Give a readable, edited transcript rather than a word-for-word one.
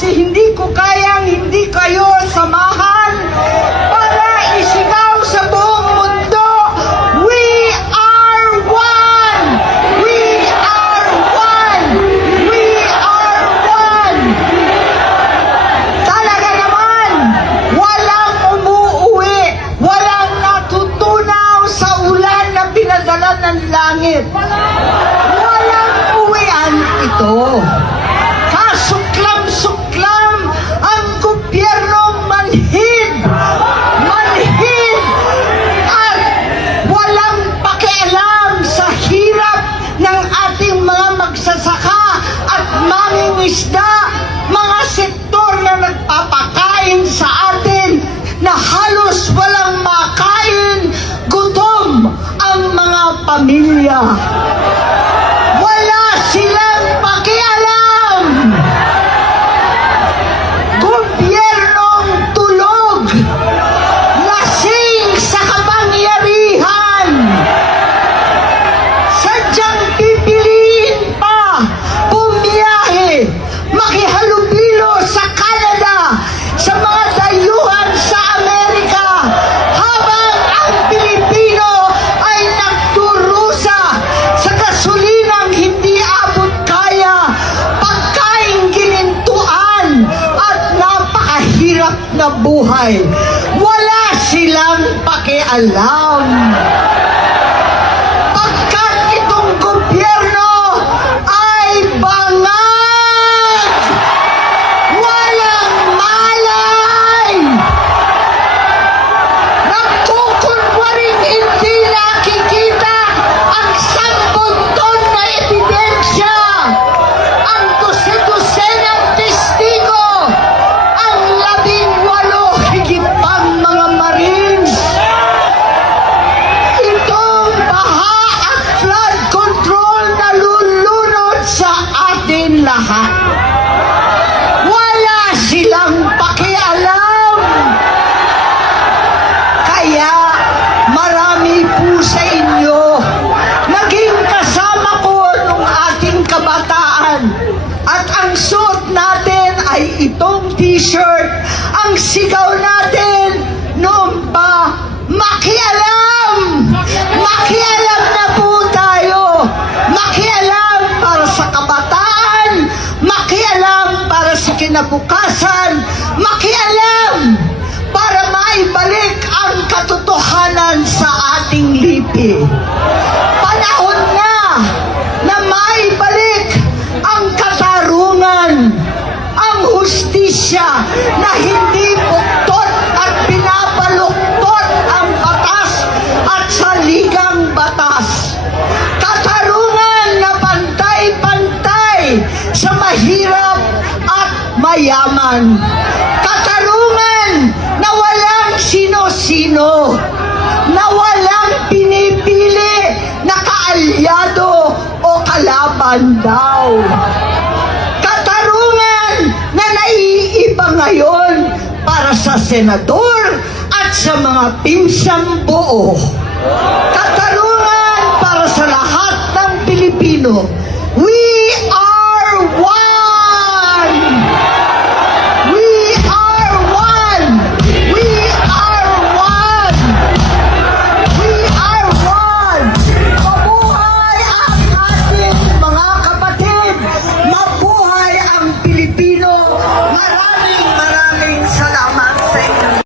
kasi hindi ko kayang hindi kayo samahan para isigaw sa buong mundo, we are one! We are one! We are one! Talaga naman, walang umuuwi, walang natutunaw sa ulan na pinadala ng langit. Walang uwian ito. Kasuklam-suklam ang gobyernong manhid at walang pakialam sa hirap ng ating mga magsasaka at mangingisda, mga sektor na nagpapakain sa atin na halos walang makain, gutom ang mga pamilya. Wala silang pakialam. Gobyernong tulog, lasing sa kapangyarihan. Sadyang pipiliin pa bumiyahe, makihalubilo sa Canada, sa mga dayuhan sa Amerika, habang ang Pilipino ay nagdurusa sa gasulinang hindi abot kaya, pagkain ginintuan at napakahirap na buhay. Wala silang pakialam. Pagkat itong gobyerno ay bangag, walang malay, nagkukunwaring hindi nakikita ang 10 ton na ebidensya, ang dose-dosenang testigo, ang 18 higit pang mga Marines. Itong baha at flood control na lulunod sa atin lahat. Wala silang pakialam. Kaya marami po sa inyo naging kasama ko nung ating kabataan. At ang suot natin ay itong t-shirt. Ang sigaw natin noon pa, makialam! Makialam na po tayo! Makialam para sa kabataan! Makialam para sa kinabukasan! Makialam para maibalik ang katotohanan sa ating lipi. Panahon na maibalik ang katarungan, ang hustisya na hindi buktot at pinabaluktot ang batas at saligang batas. Katarungan na pantay-pantay sa mahirap at mayaman. Katarungan na walang sino-sino, na walang pinipili na kaalyado o kalaban daw. Katarungan na naiiba ngayon para sa senador at sa mga pinsang buo. Katarungan para sa lahat ng Pilipino